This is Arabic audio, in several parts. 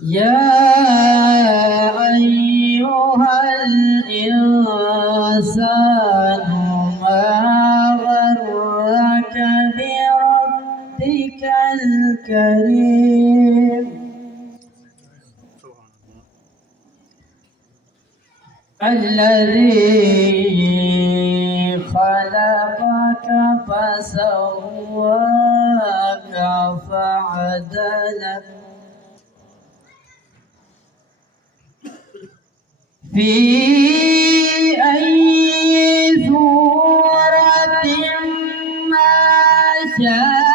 يا أيها الإنسان ما غرك بربك الكريم الذي خلقك فسواك فعدلك في أي صورة ما شاء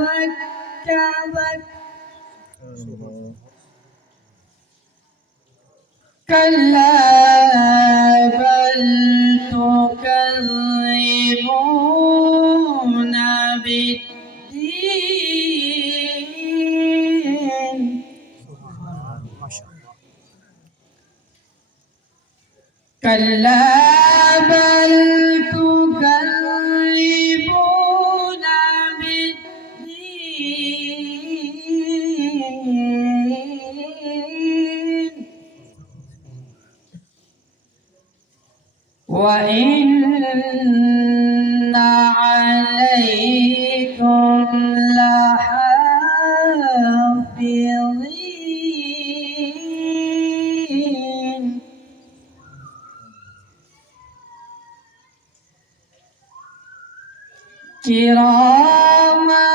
ركبك كلا بل تكذبون بالدين كلا بل تكذبون بالدين وإن عليكم لحافظين كراما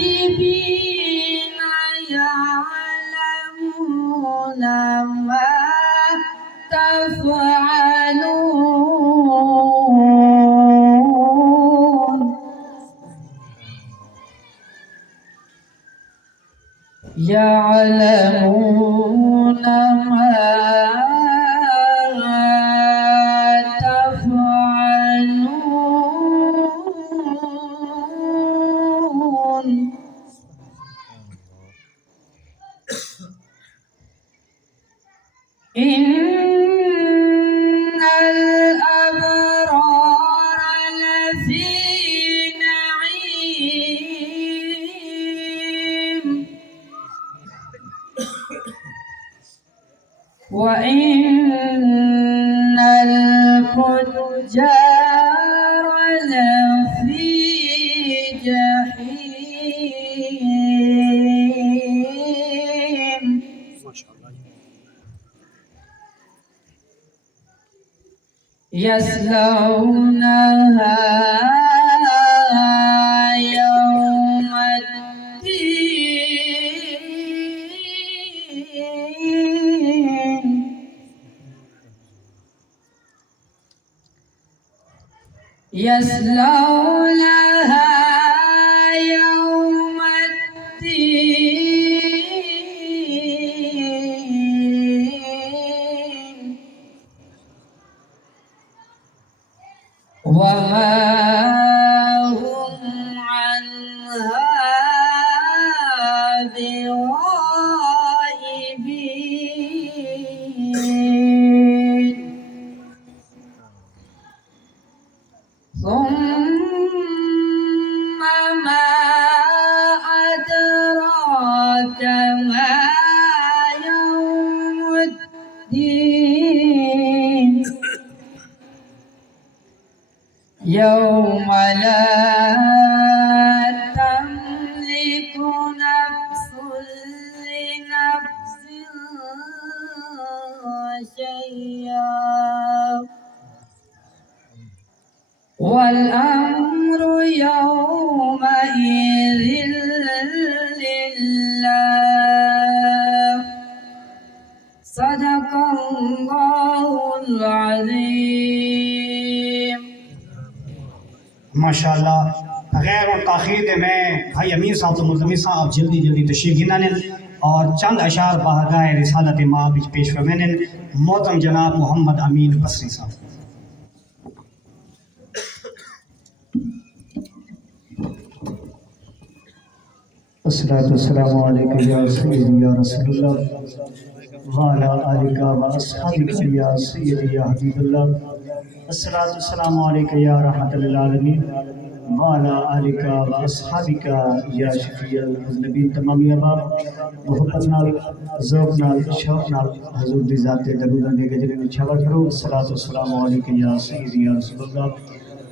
كاتبين يعلمون ما تفعلون يعلمون ما تفعلون إن الأبرار لفي نعيم وإن الفجار لفي جحيم يصلونها يوم الدين يصلونها يوم الدين وما هم عنها بغائبين ثم ما أدراك ما يوم الدين يوم لا تملك نفس لنفس شيئا والأمر يومئذ لله صدق الله العظيم माशाअल्लाह बगैर और ताखीर में भाई अमीर साहब तो मुल्तमी साहब जल्दी जल्दी तशरीफ गिना और चंद अशार बारगाह रिसालत माँ बिच पेश फरमाने मोहतरम जनाब मोहम्मद अमीन बसरी साहब अस्सलातु वस्सलामु अलैका या सय्यदी या रसूलल्लाह व अला आलिका व अस्हाबिका या सय्यदी या हबीबल्लाह अस्सलातु वस्सलामु अलैका या रहमतुल लिल आलमीन वाला आलिका व अस्हाबिका या शफीअल मुज़नबीन। तमामी अहबाब मोहब्बत नाल ज़ौक़ नाल शौक़ नाल हज़ूर दी ज़ात ते दरूद दे गजरे नु छावा करो। सलातो सलाम अलैका या सय्यदी या रसूलल्लाह।